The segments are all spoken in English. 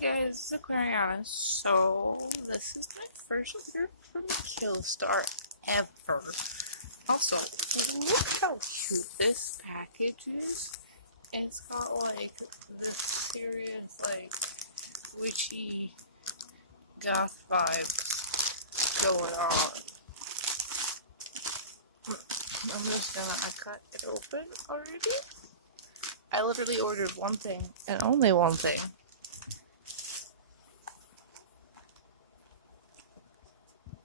guys, it's Aquariana. So, this is my first order from Killstar ever. Also, look how cute this package is. It's got like this serious, like, witchy goth vibe going on. I'm just gonna, I cut it open already. I literally ordered one thing and only one thing.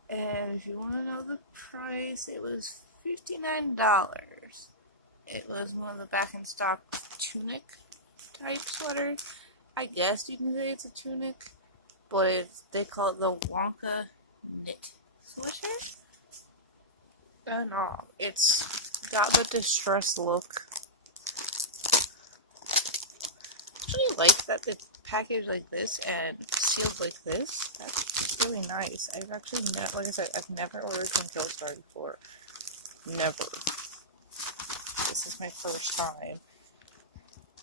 And if you want to know the price, it was $59. It was one of the back in stock tunic type sweaters. I guess you can say it's a tunic, but they call it the Wonka knit sweater. And it's got the distressed look. I actually like that it's packaged like this and sealed like this. That's really nice. I've actually never, like I said, I've never ordered from Killstar before. Never. This is my first time.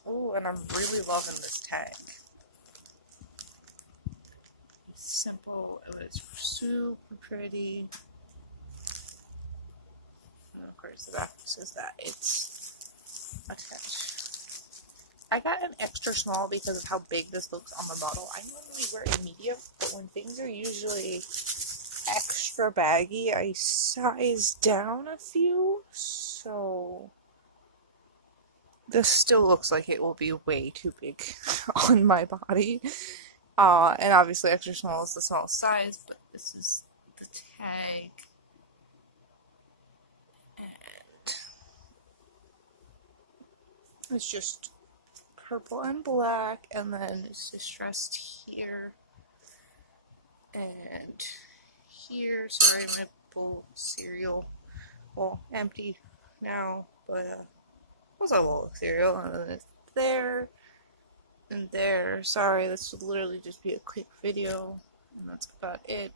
Oh, and I'm really loving this tag. It's simple. It was super pretty. And of course, the back says that it's attached. I got an extra small because of how big this looks on the model. I normally wear a medium, but when things are usually extra baggy, I size down a few, so this still looks like it will be way too big on my body. And obviously extra small is the smallest size, but this is the tag. And it's just purple and black, and then it's distressed here and here. Sorry, my bowl of cereal, well, empty now, but was a bowl of cereal, and then it's there and there. Sorry, this would literally just be a quick video, and that's about it.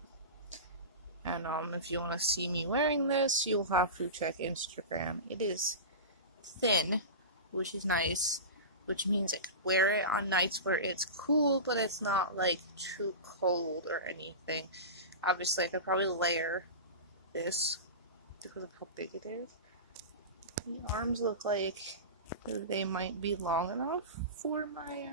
And if you want to see me wearing this, you'll have to check Instagram. It is thin, which is nice, which means I could wear it on nights where it's cool, but it's not, like, too cold or anything. Obviously, I could probably layer this because of how big it is. The arms look like they might be long enough for my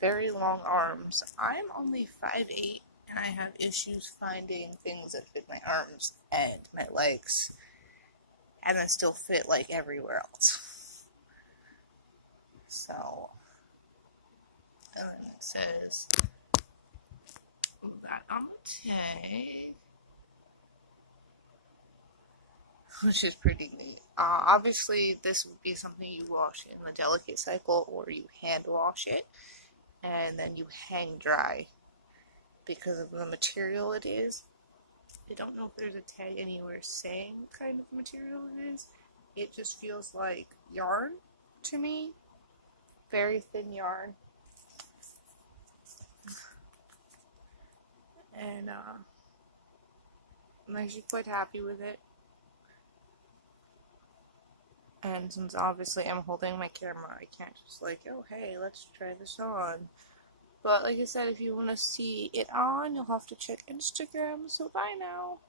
very long arms. I'm only 5'8", and I have issues finding things that fit my arms and my legs, and then still fit, like, everywhere else. So, and then it says that on the tag, which is pretty neat. Obviously, this would be something you wash in the delicate cycle, or you hand wash it, and then you hang dry because of the material it is. I don't know if there's a tag anywhere saying what kind of material it is. It just feels like yarn to me. Very thin yarn. And I'm actually quite happy with it. And since obviously I'm holding my camera, I can't just like, oh hey, let's try this on. But like I said, if you want to see it on, you'll have to check Instagram. So bye now.